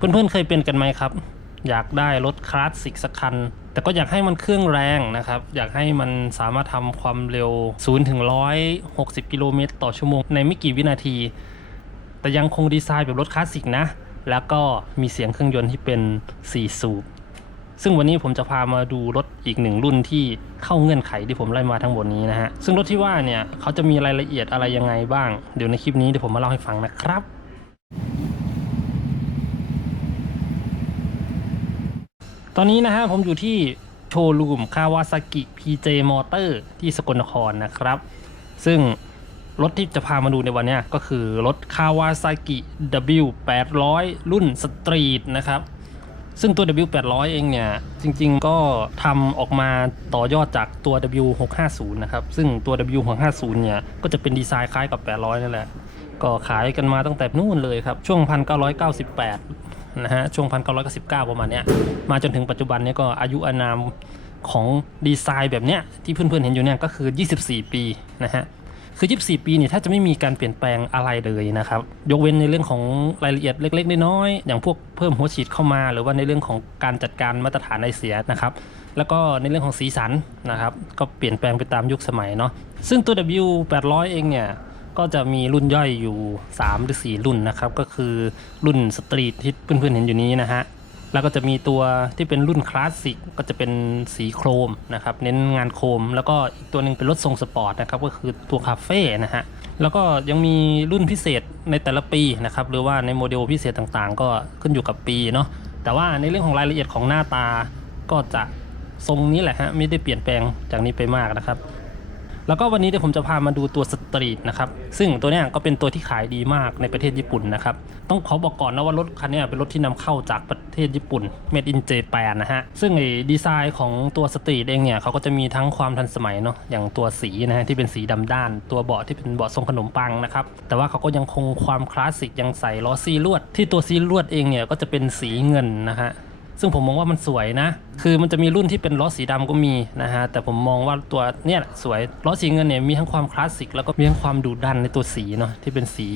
เพื่อนๆเคยเป็นกันไหมครับ อยากได้รถคลาสสิกสักคัน แต่ก็อยากให้มันเครื่องแรงนะครับ อยากให้มันสามารถทำความเร็ว 0 ถึง 160 กิโลเมตรต่อชั่วโมงในไม่กี่วินาที แต่ยังคงดีไซน์แบบรถคลาสสิกนะ แล้วก็มีเสียงเครื่องยนต์ที่เป็น 4 สูบ ซึ่งวันนี้ผมจะพามาดูรถอีกหนึ่งรุ่นที่เข้าเงื่อนไขที่ผมไล่มาทั้งหมดนี้นะฮะ ซึ่งรถที่ว่าเนี่ยเขาจะมีรายละเอียดอะไรยังไงบ้าง เดี๋ยวในคลิปนี้เดี๋ยวผมมาเล่าให้ฟังนะครับ ตอนนี้นะฮะผมอยู่ที่โชว์รูมคาวาซากิ PJ Motor ที่สกลนครนะครับ ซึ่งรถที่จะพามาดูในวันนี้ก็คือรถคาวาซากิ W800 รุ่นสตรีทนะครับ ซึ่งตัว W800 เองเนี่ย จริงๆก็ทำออกมาต่อยอดจากตัว W650 นะครับ ซึ่งตัว W650 เนี่ย ก็จะเป็นดีไซน์คล้ายกับ 800 นั่นแหละ ก็ขายกันมาตั้งแต่นู่นเลยครับ ช่วง 1998 นะฮะช่วง 1999 ประมาณเนี้ยมาจนถึงปัจจุบันเนี้ก็อายุอานามของดีไซน์แบบเนี้ยที่เพื่อนๆเห็นอยู่เนี่ยก็คือ 24 ปีนะฮะคือ 24 ปีเนี่ยถ้าจะไม่มีการเปลี่ยนแปลงอะไรเลยนะครับ ยกเว้นในเรื่องของรายละเอียดเล็ก ๆ น้อยๆอย่างพวกเพิ่มหัวฉีดเข้ามา หรือว่าในเรื่องของการจัดการมาตรฐานไอเสียนะครับแล้วก็ในเรื่องของสีสันนะครับก็เปลี่ยนแปลงไปตามยุคสมัยเนาะซึ่งตัว W800 เองเนี่ย ก็จะมีรุ่นย่อยอยู่ 3 หรือ 4 รุ่นนะครับ ก็คือรุ่นสตรีทที่เพื่อนๆเห็นอยู่นี้นะฮะ แล้วก็จะมีตัวที่เป็นรุ่นคลาสสิกก็จะเป็นสีโครมนะครับ เน้นงานโครม แล้วก็อีกตัวหนึ่งเป็นรถทรงสปอร์ตนะครับ ก็คือตัวคาเฟ่นะฮะ แล้วก็ยังมีรุ่นพิเศษในแต่ละปีนะครับ หรือว่าในโมเดลพิเศษต่างๆ ก็ขึ้นอยู่กับปีเนาะ แต่ว่าในเรื่องของรายละเอียดของหน้าตาก็จะทรงนี้แหละฮะไม่ได้เปลี่ยนแปลงจากนี้ไปมากนะครับ แล้วก็วันนี้เดี๋ยวผมจะพามาดูตัวสตรีทนะครับ ซึ่งตัวเนี้ยก็เป็นตัวที่ขายดีมากในประเทศญี่ปุ่นนะครับ ต้องขอบอกก่อนนะว่ารถคันนี้เป็นรถที่นำเข้าจากประเทศญี่ปุ่น made in Japan นะฮะ ซึ่งไอ้ดีไซน์ของตัวสตรีทเองเนี่ยเขาก็จะมีทั้งความทันสมัยเนาะ อย่างตัวสีนะฮะที่เป็นสีดำด้าน ตัวเบาะที่เป็นเบาะทรงขนมปังนะครับ แต่ว่าเขาก็ยังคงความคลาสสิกยังใส่ล้อซีลวด ที่ตัวซีลวดเองเนี่ยก็จะเป็นสีเงินนะฮะ ซึ่งผมมองว่ามันสวยนะ คือมันจะมีรุ่นที่เป็นล้อสีดำก็มีนะฮะ แต่ผมมองว่าตัวเนี่ยสวย ล้อสีเงินเนี่ยมีทั้งความคลาสสิกแล้วก็มีทั้งความดุดันในตัวสีเนาะที่เป็นสี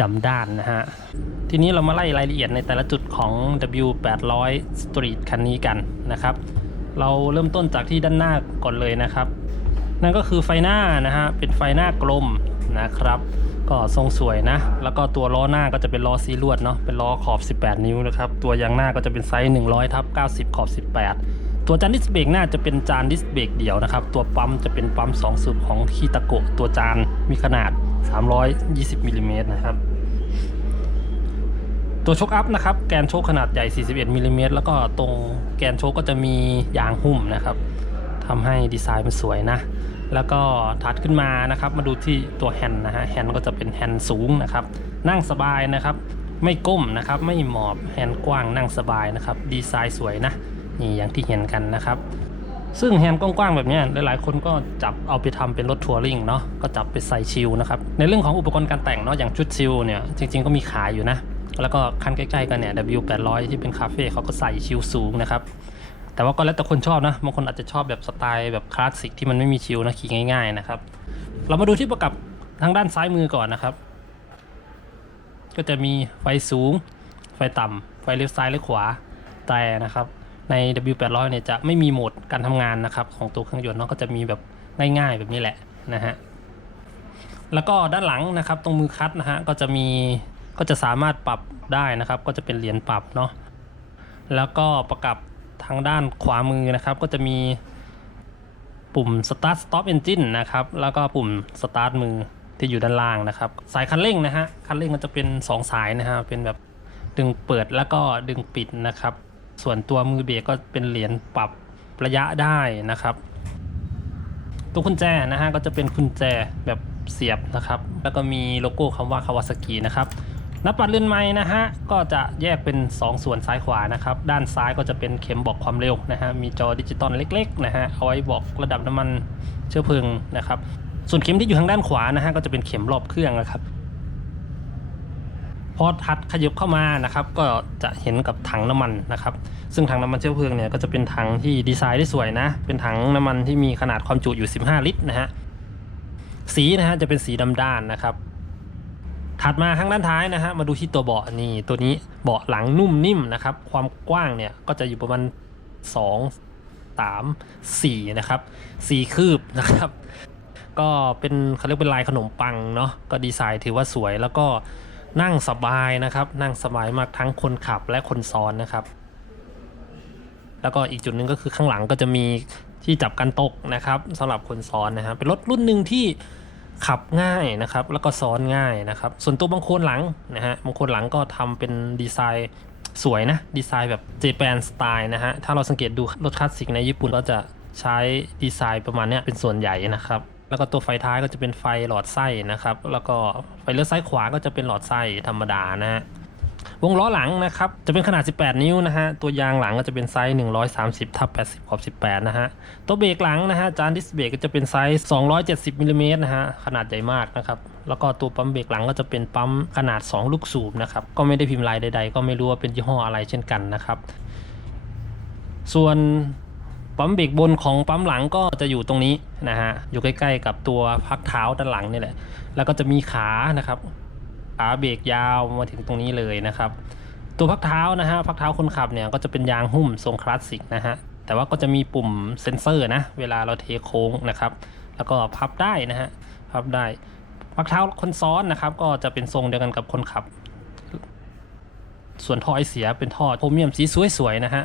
ดำด้านนะฮะ ทีนี้เรามาไล่รายละเอียดในแต่ละจุดของ W800 Street คันนี้กันนะครับ เราเริ่มต้นจากที่ด้านหน้าก่อนเลยนะครับ นั่นก็คือไฟหน้านะฮะ เป็นไฟหน้ากลมนะครับ ก็ทรงสวยนะ แล้วก็ตัวล้อหน้าก็จะเป็นล้อซีลวดเนาะ เป็นล้อขอบ 18 นิ้วนะครับ ตัวยางหน้าก็จะเป็นไซส์ 100ทับ90 ขอบ 18 ตัวจานดิสเบรกหน้าจะเป็นจานดิสเบรกเดี่ยวนะครับ ตัวปั๊มจะเป็นปั๊ม 2 สูบของคีตาโกะ ตัวจานมีขนาด 320มิลลิเมตรนะครับตัวชคอัพนะครับ แกนโชคขนาดใหญ่ 41มิลลิเมตรแล้วก็ตรงแกนโชคก็จะมียางหุ้มนะครับ ทำให้ดีไซน์มันสวยนะ แล้วก็ถัดขึ้นมานะครับ มาดูที่ตัวแฮนด์นะฮะแฮนด์ก็จะเป็นแฮนด์สูงนะครับ นั่งสบายนะครับ ไม่ก้มนะครับ ไม่หมอบแฮนด์กว้างนั่งสบายนะครับ ดีไซน์สวยนะ นี่อย่างที่เห็นกันนะครับซึ่งแฮนด์กว้างๆแบบนี้หลายๆ คนก็จับเอาไปทำเป็นรถทัวริงเนาะก็จับไปใส่ชิลนะครับ ในเรื่องของอุปกรณ์การแต่งเนาะอย่างชุดชิลเนี่ยจริงๆก็มีขายอยู่นะ แล้วก็คันใกล้ๆกันเนี่ย W800 ที่เป็นคาเฟ่เขาก็ใส่ชิลสูงนะครับ แต่ว่าก็แล้วแต่คนชอบนะบางคนอาจจะชอบแบบสไตล์แบบคลาสสิกที่มันไม่มีชิลนะขี่ง่ายๆนะครับ เรามาดูที่ประกับทางด้านซ้ายมือก่อนนะครับ ก็จะมีไฟสูง ไฟต่ำไฟเลี้ยวซ้ายเลี้ยวขวาแต่นะครับใน W800 เนี่ยจะไม่มีโหมดการทำงานนะครับของตัวเครื่องยนต์เนาะก็จะมีแบบง่ายๆแบบนี้แหละนะฮะแล้วก็ด้านหลังนะครับตรงมือคัดนะฮะก็จะมีก็จะสามารถปรับได้นะครับ ก็จะเป็นเหรียญปรับเนาะแล้วก็ประกับ ทางด้านขวามือนะครับก็จะมีปุ่ม start stop engine นะครับแล้วก็ปุ่ม start มือที่อยู่ด้านล่างนะครับ สายคันเร่งนะฮะคันเร่งก็จะเป็น 2 สายนะฮะเป็นแบบดึงเปิดแล้วก็ดึงปิดนะครับ ส่วนตัวมือเบรกก็เป็นเหรียญปรับระยะได้นะครับ ตัวกุญแจนะฮะก็จะเป็นกุญแจแบบเสียบนะครับ แล้วก็มีโลโก้คำว่าคาวาซากินะครับ นับปัดเรือนไม้นะฮะก็จะแยกเป็น 2 ส่วนซ้ายขวานะครับด้านซ้ายก็จะเป็นเข็มบอกความเร็วนะฮะมีจอดิจิตอลเล็กๆนะฮะเอาไว้บอกระดับน้ำมันเชื้อเพลิงนะครับส่วนเข็มที่อยู่ทางด้านขวานะฮะก็จะเป็นเข็มรอบเครื่องนะครับพอถัดขยับเข้ามานะครับก็จะเห็นกับถังน้ำมันนะครับ ซึ่งถังน้ำมันเชื้อเพลิงเนี่ยก็จะเป็นถังที่ดีไซน์ได้สวยนะ เป็นถังน้ำมันที่มีขนาดความจุอยู่ 15 ลิตรนะฮะสีนะฮะจะเป็นสีดำด้านนะครับ ถัดมาข้างด้านท้ายนะฮะมาดูที่ตัวเบาะนี่ตัวนี้เบาะหลังนุ่มนิ่มนะครับ ความกว้างเนี่ยก็จะอยู่ประมาณ 2 3 4นะครับ4คืบนะครับ ก็เป็นเขาเรียกเป็นลายขนมปังเนาะก็ดีไซน์ถือว่าสวยแล้วก็นั่งสบายนะครับ นั่งสบายมากทั้งคนขับและคนซ้อนนะครับ แล้วก็อีกจุดหนึ่งก็คือข้างหลังก็จะมีที่จับกันตกนะครับสำหรับคนซ้อนนะครับเป็นรถรุ่นหนึ่งที่ ขับง่ายนะครับแล้วก็ซ้อนง่ายนะครับ ส่วนตัวบางโคนหลังนะฮะบางโคนหลังก็ทำเป็นดีไซน์สวยนะดีไซน์แบบเจแปนสไตล์นะฮะถ้าเราสังเกตดูรถคลาสสิกในญี่ปุ่นก็จะใช้ดีไซน์ประมาณนี้เป็นส่วนใหญ่นะครับแล้วก็ตัวไฟท้ายก็จะเป็นไฟหลอดไส้นะครับ แล้วก็ไฟเลี้ยวซ้ายขวาก็จะเป็นหลอดไส้ธรรมดานะฮะ วงล้อหลังนะครับ จะเป็นขนาด 18 นิ้วนะฮะ ตัวยางหลังก็จะเป็นไซส์ 130ทับ80ขอบ18 นะฮะ ตัวเบรกหลังนะฮะ จานดิสเบรกก็จะเป็นไซส์ 270มิลลิเมตรนะฮะ ขนาดใหญ่มากนะครับ แล้วก็ตัวปั๊มเบรกหลังก็จะเป็นปั๊มขนาด 2 ลูกสูบนะครับ ก็ไม่ได้พิมพ์ลายใดๆ ก็ไม่รู้ว่าเป็นยี่ห้ออะไรเช่นกันนะครับ ส่วนปั๊มเบรกบนของปั๊มหลังก็จะอยู่ตรงนี้นะฮะ อยู่ใกล้ๆ กับตัวพักเท้าด้านหลังนี่แหละ แล้วก็จะมีขานะครับ ขาเบรกยาวมาถึงตรงนี้เลยนะครับ ตัวพักเท้านะฮะพักเท้าคนขับเนี่ยก็จะเป็นยางหุ้มทรงคลาสสิกนะฮะแต่ว่าก็จะมีปุ่มเซ็นเซอร์นะเวลาเราเทโค้งนะครับ แล้วก็พับได้นะฮะพับได้พักเท้าคนซ้อนนะครับ ก็จะเป็นทรงเดียวกันกับคนขับ ส่วนท่อไอเสียเป็นท่อโครเมียมสีสวยๆนะฮะ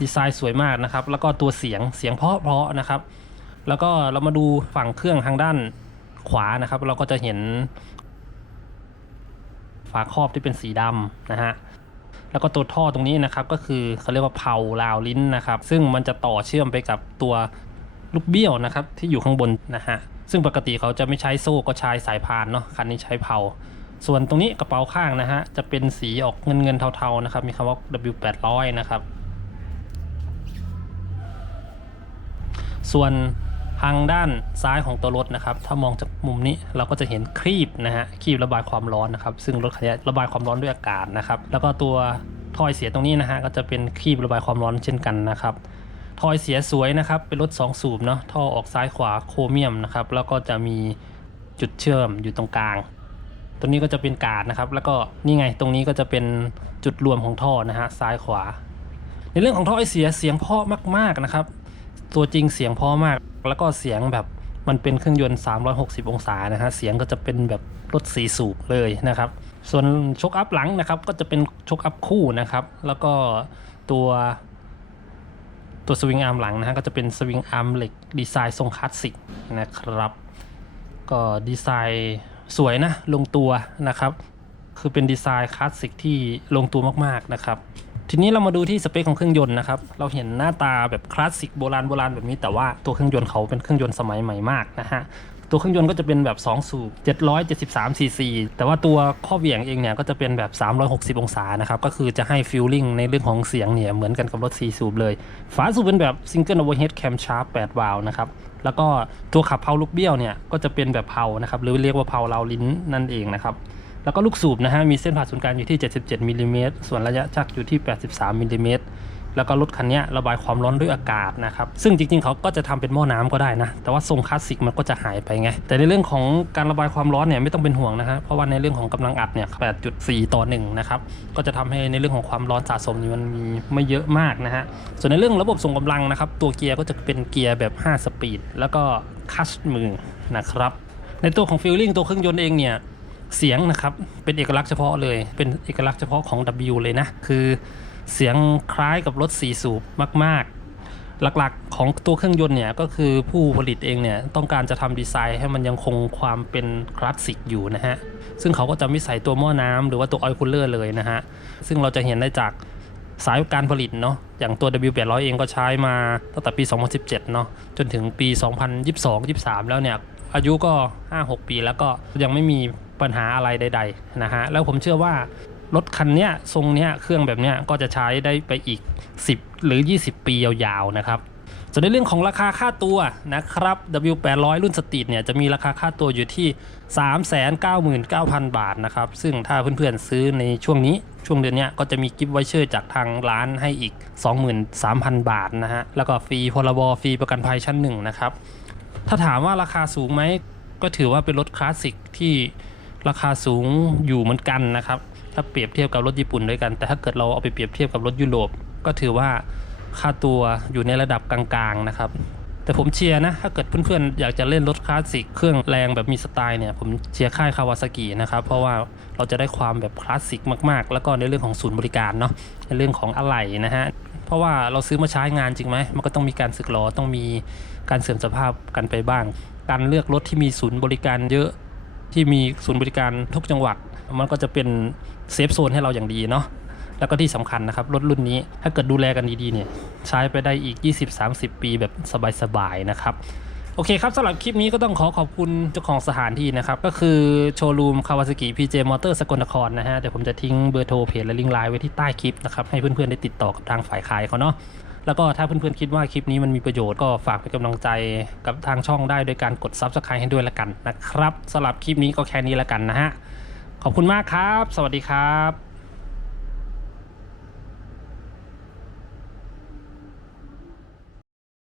ดีไซน์สวยมากนะครับ แล้วก็ตัวเสียงเสียงเพราะๆนะครับ แล้วก็เรามาดูฝั่งเครื่องทางด้านขวานะครับ เราก็จะเห็น ฝาครอบที่เป็นสีดำนะฮะแล้วก็ตัวท่อตรงนี้นะครับก็คือเขาเรียกว่าเพาราวลิ้นนะครับ ซึ่งมันจะต่อเชื่อมไปกับตัวลูกเบี้ยวนะครับที่อยู่ข้างบนนะฮะซึ่งปกติเขาจะไม่ใช้โซ่ก็ใช้สายพานเนาะคันนี้ใช้เพาส่วนตรงนี้กระเป๋าข้างนะฮะจะเป็นสีออกเงินเงินเทาๆนะครับ มีคำว่า W800 นะครับ ส่วน ทางด้านซ้ายของตัวรถนะครับ ถ้ามองจากมุมนี้เราก็จะเห็นครีบนะฮะครีบระบายความร้อนนะครับ ซึ่งรถคันนี้ระบายความร้อนด้วยอากาศนะครับ แล้วก็ตัวทอยเสียตรงนี้นะฮะก็จะเป็นครีบระบายความร้อนเช่นกันนะครับทอยเสียสวยนะครับ เป็นรถ 2 สูบเนาะท่อออกซ้ายขวาโครเมียมนะครับ แล้วก็จะมีจุดเชื่อมอยู่ตรงกลาง ตรงนี้ก็จะเป็นกาดนะครับ แล้วก็นี่ไงตรงนี้ก็จะเป็นจุดรวมของท่อนะฮะซ้ายขวา ในเรื่องของท่อไอเสียเสียงเพาะมาก ๆนะครับ ตัวจริงเสียงเพราะมาก แล้วก็เสียงแบบมันเป็นเครื่องยนต์ 360 องศานะฮะ เสียงก็จะเป็นแบบรถสีสูบเลยนะครับ ส่วนชกอัพหลังนะครับ ก็จะเป็นชกอัพคู่นะครับ แล้วก็ตัวตัวสวิงอาร์มหลังนะฮะ ก็จะเป็นสวิงอาร์มเหล็กดีไซน์ทรงคลาสสิกนะครับ ก็ดีไซน์สวยนะ ลงตัวนะครับ คือเป็นดีไซน์คลาสสิกที่ลงตัวมากๆนะครับ ทีนี้เรามาดูที่สเปคของเครื่องยนต์นะครับ เราเห็นหน้าตาแบบคลาสสิกโบราณโบราณแบบนี้ แต่ว่าตัวเครื่องยนต์เขาเป็นเครื่องยนต์สมัยใหม่มากนะฮะ ตัวเครื่องยนต์ก็จะเป็นแบบ 2 สูบ 773 ซีซี แต่ว่าตัวข้อเหวี่ยงเองเนี่ยก็จะเป็นแบบ 360 องศานะครับ ก็คือจะให้ฟีลลิ่งในเรื่องของเสียงเนี่ยเหมือนกันกับรถ 4 สูบเลย ฝาสูบเป็นแบบ Single Overhead Cam Sharp 8 วาล์วนะครับ แล้วก็ตัวขับเพาลูกเบี้ยวเนี่ยก็จะเป็นแบบเพานะครับ หรือเรียกว่าเพาเราวลิ้นนั่นเองนะครับ แล้วก็ลูกสูบนะฮะมีเส้นผ่าศูนย์กลางอยู่ที่ 77มิลลิเมตรส่วนระยะชักอยู่ที่ 83มิลลิเมตรแล้วก็รถคันนี้ระบายความร้อนด้วยอากาศนะครับ ซึ่งจริงๆ เขาก็จะทำเป็นหม้อน้ำก็ได้นะ แต่ว่าทรงคลาสสิกมันก็จะหายไปไง แต่ในเรื่องของการระบายความร้อนเนี่ยไม่ต้องเป็นห่วงนะฮะ เพราะว่าในเรื่องของกำลังอัดเนี่ย 8.4 ต่อ 1 นะครับ ก็จะทำให้ในเรื่องของความร้อนสะสมนี่มันมีไม่เยอะมากนะฮะ ส่วนในเรื่องระบบส่งกำลังนะครับ ตัวเกียร์ก็จะเป็นเกียร์แบบ 5 สปีด แล้วก็คัชมือนะครับ ในตัวของฟิลลิ่งตัวเครื่องยนต์เองเนี่ย เสียงนะครับเป็นเอกลักษณ์เฉพาะเลย เป็นเอกลักษณ์เฉพาะของ W เลยนะ คือเสียงคล้ายกับรถสีสูบมาก ๆ หลักๆของตัวเครื่องยนต์เนี่ยก็คือผู้ผลิตเองเนี่ยต้องการจะทำดีไซน์ให้มันยังคงความเป็นคลาสสิกอยู่นะฮะ ซึ่งเขาก็จะไม่ใส่ตัวหม้อน้ำหรือว่าตัวออยล์คูลเลอร์เลยนะฮะ ซึ่งเราจะเห็นได้จากสายการผลิตเนาะอย่างตัว W800 เองก็ใช้มาตั้งแต่ปี 2017 เนาะจนถึงปี 2022-23 แล้วเนี่ย อายุก็ 5-6 ปีแล้วก็ยังไม่มีปัญหาอะไรใด ๆ นะฮะ แล้วผมเชื่อว่ารถคันเนี้ยทรงเนี้ยเครื่องแบบเนี้ยก็จะใช้ได้ไปอีก 10 หรือ 20 ปียาวๆนะครับส่วนในเรื่องของราคาค่าตัวนะครับ W800 รุ่นสตรีทเนี่ยจะมีราคาค่าตัวอยู่ที่ 399,000 บาทนะครับ ซึ่งถ้าเพื่อนๆซื้อในช่วงนี้ช่วงเดือนเนี้ยก็จะมีกิฟต์ไวเชอร์จากทางร้านให้อีก 23,000 บาทนะฮะ แล้วก็ฟรีพรบฟรีประกันภัยชั้นหนึ่งนะครับ ถ้าถามว่าราคาสูงไหมก็ถือว่าเป็นรถคลาสสิกที่ราคาสูงอยู่เหมือนกันนะครับ ถ้าเปรียบเทียบกับรถญี่ปุ่นด้วยกัน แต่ถ้าเกิดเราเอาไปเปรียบเทียบกับรถยุโรปก็ถือว่าค่าตัวอยู่ในระดับกลางๆนะครับ แต่ผมเชียร์นะ ถ้าเกิดเพื่อนๆอยากจะเล่นรถคลาสสิกเครื่องแรงแบบมีสไตล์เนี่ย ผมเชียร์ค่ายคาวาซากินะครับ เพราะว่าเราจะได้ความแบบคลาสสิกมากๆ แล้วก็ในเรื่องของศูนย์บริการเนาะในเรื่องของอะไหล่นะฮะ เพราะว่าเราซื้อมาใช้งานจริงไหม มันก็ต้องมีการสึกหรอต้องมีการเสื่อมสภาพกันไปบ้าง การเลือกรถที่มีศูนย์บริการเยอะที่มีศูนย์บริการทุกจังหวัด มันก็จะเป็นเซฟโซนให้เราอย่างดีเนาะแล้วก็ที่สำคัญนะครับ รถรุ่นนี้ถ้าเกิดดูแลกันดีๆเนี่ยใช้ไปได้อีก 20-30 ปีแบบสบายๆนะครับ โอเคครับสำหรับคลิปนี้ก็ต้องขอขอบคุณเจ้าของสถานที่นะครับ ก็คือโชว์รูมคาวาซากิพีเจมอเตอร์สกลนครนะฮะ เดี๋ยวผมจะทิ้งเบอร์โทรเพจและลิงก์ไลน์ไว้ที่ใต้คลิปนะครับ ให้เพื่อนๆได้ติดต่อกับทางฝ่ายขายเขาเนาะแล้วก็ถ้าเพื่อนๆคิดว่าคลิปนี้มันมีประโยชน์ก็ฝากเป็นกำลังใจกับทางช่องได้โดยการกด Subscribe ให้ด้วยละกันนะครับสำหรับคลิปนี้ก็แค่นี้ละกันนะฮะขอบคุณมากครับ สวัสดีครับ